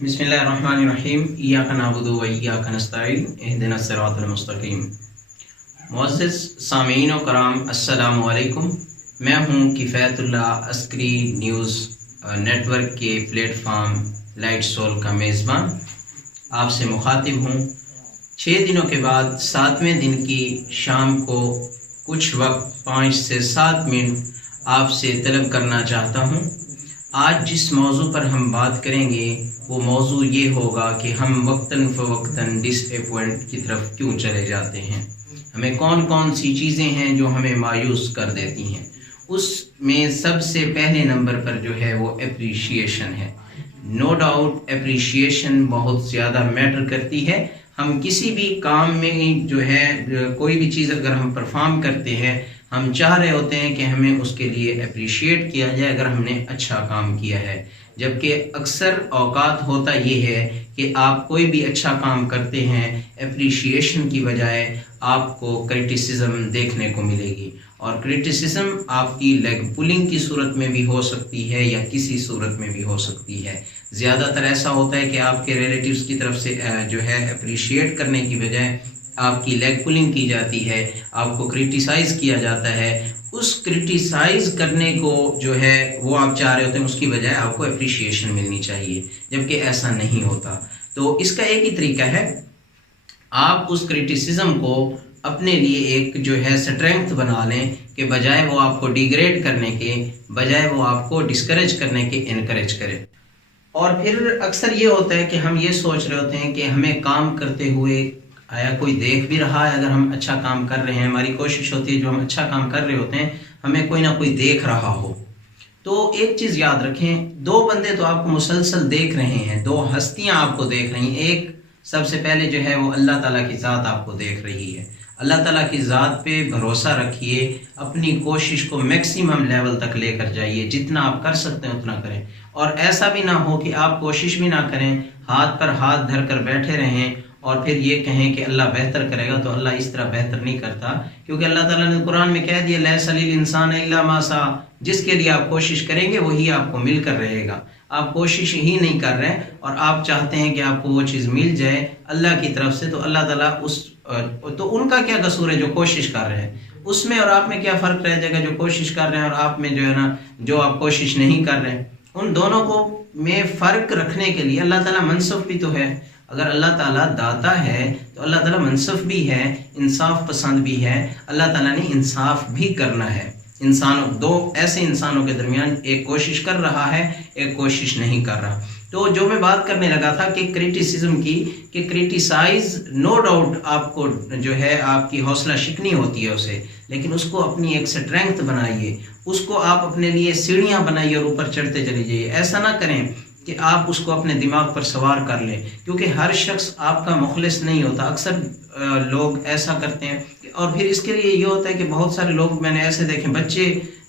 बिस्मिल्लाहिर्रहमानिर्रहीम इय्याका नअबुदु व इय्याका नस्तईन इहदिनस सिरातल मुस्तकीम। मुअज़्ज़िज़ सामीईन व कराम अस्सलामु अलैकुम। मैं हूँ किफ़ायतुल्लाह अस्करी न्यूज़ नेटवर्क के प्लेटफॉर्म लाइट सोल का मेज़बान आपसे मुखातिब हूँ। 6 दिनों के बाद 7वें दिन की शाम को कुछ वक्त 5 से 7 मिनट आपसे तलब करना चाहता हूँ। आज जिस मौजू पर हम बात करेंगे वो मौजू ये होगा कि हम वक्तन फ़वक्तन डिसअपॉइंट की तरफ क्यों चले जाते हैं। हमें कौन कौन सी चीज़ें हैं जो हमें मायूस कर देती हैं। उसमें सबसे पहले नंबर पर जो है वो अप्रिशिएशन है। नो डाउट अप्रिशिएशन बहुत ज़्यादा मैटर करती है। हम किसी भी काम में जो है कोई भी चीज़ अगर हम परफॉर्म करते हैं, हम चाह रहे होते हैं कि हमें उसके लिए अप्रिशिएट किया जाए अगर हमने अच्छा काम किया है। जबकि अक्सर औकात होता ये है कि आप कोई भी अच्छा काम करते हैं, अप्रिशिएशन की बजाय आपको क्रिटिसिज्म देखने को मिलेगी। और क्रिटिसिज्म आपकी लेग पुलिंग की सूरत में भी हो सकती है या किसी सूरत में भी हो सकती है। ज़्यादातर ऐसा होता है कि आपके रिलेटिव्स की तरफ से जो है अप्रिशिएट करने की बजाय आपकी लेग पुलिंग की जाती है, आपको क्रिटिसाइज़ किया जाता है। उस क्रिटिसाइज़ करने को जो है वो आप चाह रहे होते हैं, उसकी बजाय आपको अप्रिशिएशन मिलनी चाहिए, जबकि ऐसा नहीं होता। तो इसका एक ही तरीका है, आप उस क्रिटिसिज्म को अपने लिए एक जो है स्ट्रेंथ बना लें कि बजाय वो आपको डिग्रेड करने के, बजाय वो आपको डिस्करेज करने के इनकरेज करें। और फिर अक्सर ये होता है कि हम ये सोच रहे होते हैं कि हमें काम करते हुए आया कोई देख भी रहा है। अगर हम अच्छा काम कर रहे हैं, हमारी कोशिश होती है जो हम अच्छा काम कर रहे होते हैं हमें कोई ना कोई देख रहा हो। तो एक चीज़ याद रखें, 2 बंदे तो आपको मुसलसल देख रहे हैं, 2 हस्तियां आपको देख रही हैं। एक सबसे पहले जो है वो अल्लाह ताला की ज़ात आपको देख रही है। अल्लाह ताला की ज़ात पे भरोसा रखिए, अपनी कोशिश को मैक्सिमम लेवल तक लेकर जाइए, जितना आप कर सकते हैं उतना करें। और ऐसा भी ना हो कि आप कोशिश भी ना करें, हाथ पर हाथ धर कर बैठे रहें और फिर ये कहें कि अल्लाह बेहतर करेगा। तो अल्लाह इस तरह बेहतर नहीं करता, क्योंकि अल्लाह ताला ने कुरान में कह दिया लैसा लिल इंसान इल्ला मा सा, जिसके लिए आप कोशिश करेंगे वही आपको मिलकर रहेगा। आप कोशिश ही नहीं कर रहे हैं और आप चाहते हैं कि आपको वो चीज़ मिल जाए अल्लाह की तरफ से, तो अल्लाह ताला तो उनका क्या कसूर है जो कोशिश कर रहे हैं, उसमें और आप में क्या फ़र्क रह जाएगा जो कोशिश कर रहे हैं और आप में जो है ना जो आप कोशिश नहीं कर रहे हैं। उन दोनों को में फ़र्क रखने के लिए अल्लाह ताला मनसफ भी तो है। अगर अल्लाह ताला दाता है तो अल्लाह ताला मनसफ भी है, इंसाफ पसंद भी है। अल्लाह ताला ने इंसाफ भी करना है। इंसानों, 2 ऐसे इंसानों के दरमियान एक कोशिश कर रहा है, एक कोशिश नहीं कर रहा। तो जो मैं बात करने लगा था कि क्रिटिसिज्म की, कि क्रिटिसाइज नो डाउट आपको जो है आपकी हौसला शिकनी होती है उसे, लेकिन उसको अपनी एक स्ट्रेंथ बनाइए, उसको आप अपने लिए सीढ़ियाँ बनाइए और ऊपर चढ़ते चले जाइए। ऐसा ना करें कि आप उसको अपने दिमाग पर सवार कर लें, क्योंकि हर शख्स आपका मुखलिस नहीं होता। अक्सर लोग ऐसा करते हैं। और फिर इसके लिए ये होता है कि बहुत सारे लोग मैंने ऐसे देखे, बच्चे,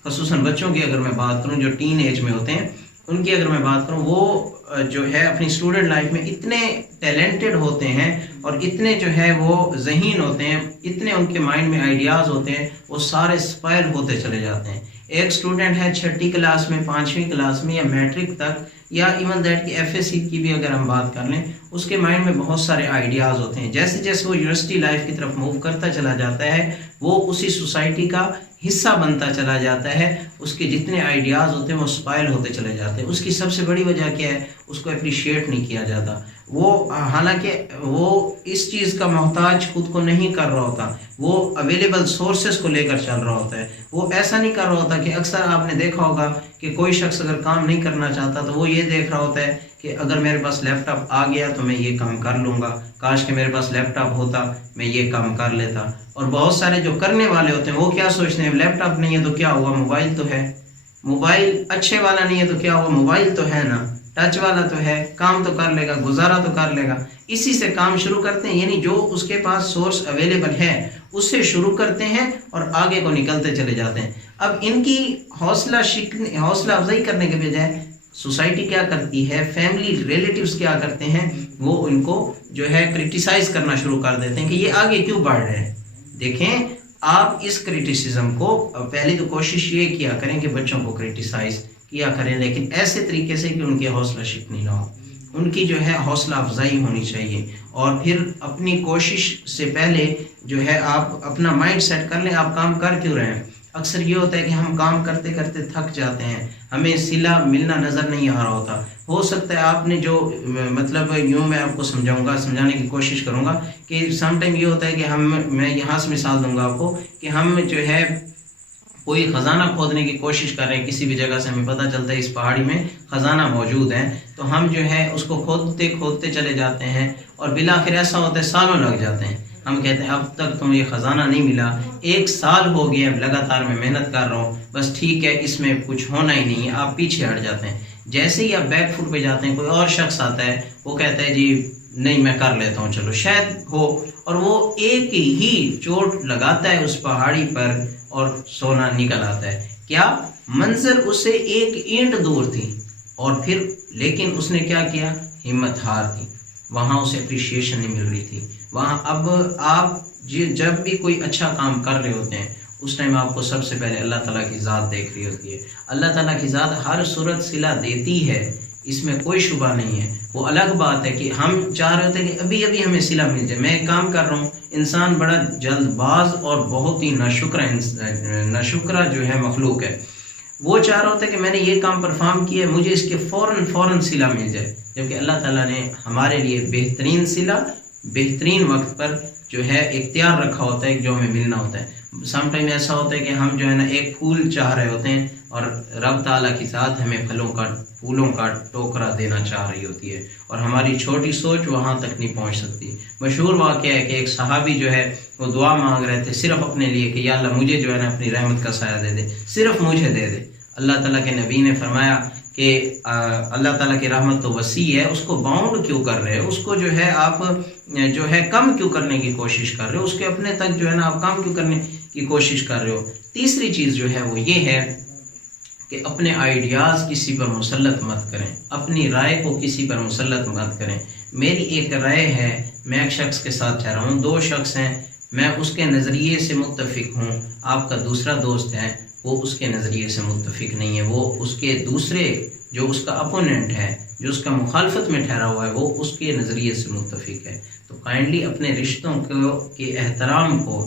खसूसन बच्चों की अगर मैं बात करूं जो टीन एज में होते हैं, उनकी अगर मैं बात करूं, वो जो है अपनी स्टूडेंट लाइफ में इतने टैलेंटेड होते हैं और इतने जो है वो ज़हीन होते हैं, इतने उनके माइंड में आइडियाज़ होते हैं, वो सारे स्पाइल होते चले जाते हैं। एक स्टूडेंट है 6ठी क्लास में, 5वीं क्लास में या मैट्रिक तक, या इवन दैट की FSC की भी अगर हम बात कर लें, उसके माइंड में बहुत सारे आइडियाज़ होते हैं। जैसे जैसे वो यूनिवर्सिटी लाइफ की तरफ मूव करता चला जाता है, वो उसी सोसाइटी का हिस्सा बनता चला जाता है, उसके जितने आइडियाज़ होते हैं वो स्पाइल होते चले जाते हैं। उसकी सबसे बड़ी वजह क्या है, उसको अप्रिशिएट नहीं किया जाता। वो हालांकि वो इस चीज़ का मोहताज खुद को नहीं कर रहा होता, वो अवेलेबल सोर्सेस को लेकर चल रहा होता है। वो ऐसा नहीं कर रहा होता कि अक्सर आपने देखा होगा कि कोई शख्स अगर काम नहीं करना चाहता तो वो ये देख रहा होता है कि अगर मेरे पास लैपटॉप आ गया तो मैं ये काम कर लूँगा, काश कि मेरे पास लैपटॉप होता मैं ये काम कर लेता। और बहुत सारे जो करने वाले होते हैं वो क्या सोचते हैं, लैपटॉप नहीं है तो क्या हुआ, मोबाइल तो है, मोबाइल अच्छे वाला नहीं है तो क्या हुआ, मोबाइल तो है ना, टच वाला तो है, काम तो कर लेगा, गुजारा तो कर लेगा। इसी से काम शुरू करते हैं, यानी जो उसके पास सोर्स अवेलेबल है उससे शुरू करते हैं और आगे को निकलते चले जाते हैं। अब इनकी हौसला अफजाई करने के बजाय सोसाइटी क्या करती है, फैमिली रिलेटिव्स क्या करते हैं, वो इनको जो है क्रिटिसाइज करना शुरू कर देते हैं कि ये आगे क्यों बढ़ रहे हैं। देखें, आप इस क्रिटिसिज्म को पहले तो कोशिश ये किया करें कि बच्चों को क्रिटिसाइज किया करें, लेकिन ऐसे तरीके से कि उनकी हौसला शिकनी ना हो। ان کی جو ہے حوصلہ افزائی ہونی چاہیے، اور پھر اپنی کوشش سے پہلے جو ہے آپ اپنا مائنڈ سیٹ کر لیں آپ کام کر کیوں رہے ہیں۔ اکثر یہ ہوتا ہے کہ ہم کام کرتے کرتے تھک جاتے ہیں، ہمیں صلہ ملنا نظر نہیں آ رہا ہوتا۔ ہو سکتا ہے آپ نے جو مطلب یوں میں آپ کو سمجھانے کی کوشش کروں گا کہ سم ٹائم یہ ہوتا ہے کہ میں یہاں سے مثال دوں گا آپ کو کہ ہم جو ہے کوئی خزانہ کھودنے کی کوشش کر رہے ہیں، کسی بھی جگہ سے ہمیں پتہ چلتا ہے اس پہاڑی میں خزانہ موجود ہے، تو ہم جو ہے اس کو کھودتے کھودتے چلے جاتے ہیں، اور بالآخر ایسا ہوتا ہے سالوں لگ جاتے ہیں۔ ہم کہتے ہیں اب تک تو مجھے خزانہ نہیں ملا، 1 سال ہو گیا لگاتار میں محنت کر رہا ہوں، بس ٹھیک ہے اس میں کچھ ہونا ہی نہیں ہے، آپ پیچھے ہٹ جاتے ہیں۔ جیسے ہی آپ بیک فٹ پہ جاتے ہیں، کوئی اور شخص آتا ہے، وہ کہتا ہے جی نہیں میں کر لیتا ہوں، چلو شاید ہو، اور وہ ایک ہی چوٹ لگاتا ہے اس پہاڑی پر اور سونا نکل آتا ہے۔ کیا منزل اسے 1 اینٹ دور تھی، اور پھر لیکن اس نے کیا کیا، ہمت ہار دی، وہاں اسے اپریشیشن نہیں مل رہی تھی وہاں۔ اب آپ جب بھی کوئی اچھا کام کر رہے ہوتے ہیں اس ٹائم آپ کو سب سے پہلے اللہ تعالیٰ کی ذات دیکھ رہی ہوتی ہے۔ اللہ تعالیٰ کی ذات ہر صورت صلہ دیتی ہے، اس میں کوئی شبہ نہیں ہے۔ وہ الگ بات ہے کہ ہم چاہ رہے ہوتے ہیں کہ ابھی ابھی ہمیں صلہ مل جائے، میں کام کر رہا ہوں۔ انسان بڑا جلد باز اور بہت ہی ناشکرا جو ہے مخلوق ہے، وہ چاہ رہا ہوتا ہے کہ میں نے یہ کام پرفارم کیا ہے، مجھے اس کے فوراً صلہ مل جائے، جبکہ اللہ تعالیٰ نے ہمارے لیے بہترین صلہ بہترین وقت پر جو ہے اختیار رکھا ہوتا ہے جو ہمیں ملنا ہوتا ہے۔ سم ٹائم ایسا ہوتا ہے کہ ہم جو ہے نا ایک پھول چاہ رہے ہوتے ہیں اور رب تعالیٰ کی ذات ہمیں پھولوں کا ٹوکرا دینا چاہ رہی ہوتی ہے، اور ہماری چھوٹی سوچ وہاں تک نہیں پہنچ سکتی۔ مشہور واقعہ ہے کہ ایک صحابی جو ہے وہ دعا مانگ رہے تھے صرف اپنے لیے کہ یا اللہ مجھے جو ہے نا اپنی رحمت کا سایہ دے دے، صرف مجھے دے دے۔ اللہ تعالیٰ کے نبی نے فرمایا کہ اللہ تعالیٰ کی رحمت تو وسیع ہے، اس کو باؤنڈ کیوں کر رہے ہو، اس کو جو ہے آپ جو ہے کم کیوں کرنے کی کوشش کر رہے ہو، اس کے اپنے تک جو ہے نا آپ کم کیوں کرنے کی کوشش کر رہے ہو۔ تیسری چیز جو ہے وہ یہ ہے کہ اپنے آئیڈیاز کسی پر مسلط مت کریں، اپنی رائے کو کسی پر مسلط مت کریں۔ میری ایک رائے ہے، میں ایک شخص کے ساتھ ٹھہرا ہوں، 2 شخص ہیں، میں اس کے نظریے سے متفق ہوں، آپ کا دوسرا دوست ہے وہ اس کے نظریے سے متفق نہیں ہے، وہ اس کے دوسرے جو اس کا اپوننٹ ہے، جو اس کا مخالفت میں ٹھہرا ہوا ہے، وہ اس کے نظریے سے متفق ہے۔ تو کائنڈلی اپنے رشتوں کے احترام کو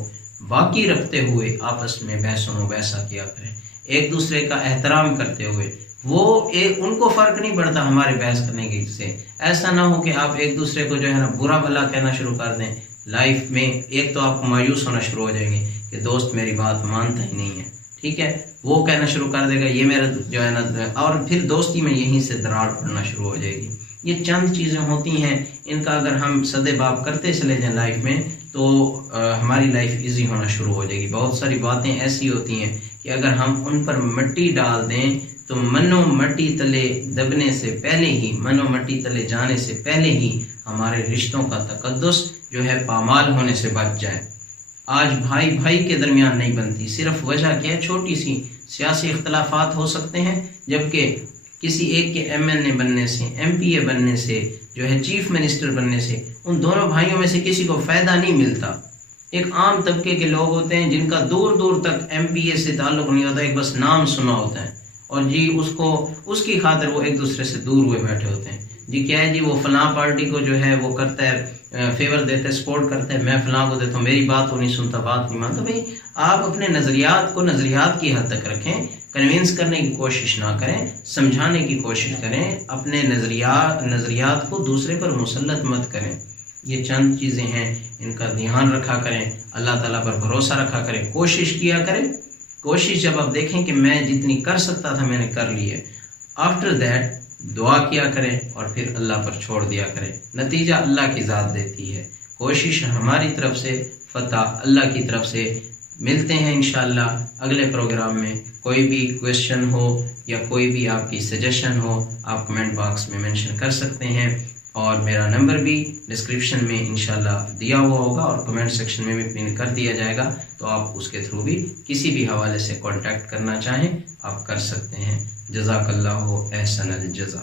باقی رکھتے ہوئے آپس میں بحث و مباحثہ کیا کریں، ایک دوسرے کا احترام کرتے ہوئے۔ ان کو فرق نہیں پڑتا ہمارے بحث کرنے کی سے، ایسا نہ ہو کہ آپ ایک دوسرے کو جو ہے نا برا بھلا کہنا شروع کر دیں۔ لائف میں ایک تو آپ کو مایوس ہونا شروع ہو جائیں گے کہ دوست میری بات مانتا ہی نہیں ہے، ٹھیک ہے، وہ کہنا شروع کر دے گا یہ میرا جو ہے نا، اور پھر دوستی میں یہیں سے دراڑ پڑنا شروع ہو جائے گی۔ یہ چند چیزیں ہوتی ہیں، ان کا اگر ہم سدے باب کرتے چلے جائیں لائف میں تو ہماری لائف ایزی ہونا شروع ہو جائے گی۔ بہت ساری باتیں ایسی ہوتی ہیں کہ اگر ہم ان پر مٹی ڈال دیں تو منو مٹی تلے دبنے سے پہلے ہی، منو مٹی تلے جانے سے پہلے ہی ہمارے رشتوں کا تقدس جو ہے پامال ہونے سے بچ جائے۔ آج بھائی بھائی کے درمیان نہیں بنتی، صرف وجہ کیا ہے، چھوٹی سی سیاسی اختلافات ہو سکتے ہیں، جبکہ کسی ایک کے MLA بننے سے، MPA بننے سے، جو ہے چیف منسٹر بننے سے ان دونوں بھائیوں میں سے کسی کو فائدہ نہیں ملتا۔ ایک عام طبقے کے لوگ ہوتے ہیں جن کا دور دور تک MPA سے تعلق نہیں ہوتا، ایک بس نام سنا ہوتا ہے، اور جی اس کی خاطر وہ ایک دوسرے سے دور ہوئے بیٹھے ہوتے ہیں۔ جی کیا ہے، جی وہ فلاں پارٹی کو جو ہے وہ کرتا ہے، فیور دیتا ہے، سپورٹ کرتا ہے، میں فلاں کو دیتا ہوں، میری بات وہ نہیں سنتا، بات نہیں مانتا۔ بھائی آپ اپنے نظریات کو نظریات کی حد تک رکھیں، کنونس کرنے کی کوشش نہ کریں، سمجھانے کی کوشش کریں، اپنے نظریات کو دوسرے پر مسلط مت کریں۔ یہ چند چیزیں ہیں، ان کا دھیان رکھا کریں، اللہ تعالیٰ پر بھروسہ رکھا کریں، کوشش کیا کریں۔ کوشش جب آپ دیکھیں کہ میں جتنی کر سکتا تھا میں نے کر لی ہے، آفٹر دیٹ دعا کیا کریں اور پھر اللہ پر چھوڑ دیا کریں، نتیجہ اللہ کی ذات دیتی ہے۔ کوشش ہماری طرف سے، فتح اللہ کی طرف سے۔ ملتے ہیں انشاءاللہ اگلے پروگرام میں۔ کوئی بھی کویسچن ہو یا کوئی بھی آپ کی سجیشن ہو آپ کمنٹ باکس میں منشن کر سکتے ہیں، اور میرا نمبر بھی ڈسکرپشن میں انشاءاللہ دیا ہوا ہوگا اور کمنٹ سیکشن میں بھی پن کر دیا جائے گا، تو آپ اس کے تھرو بھی کسی بھی حوالے سے کانٹیکٹ کرنا چاہیں آپ کر سکتے ہیں۔ جزاک اللہ احسن الجزا۔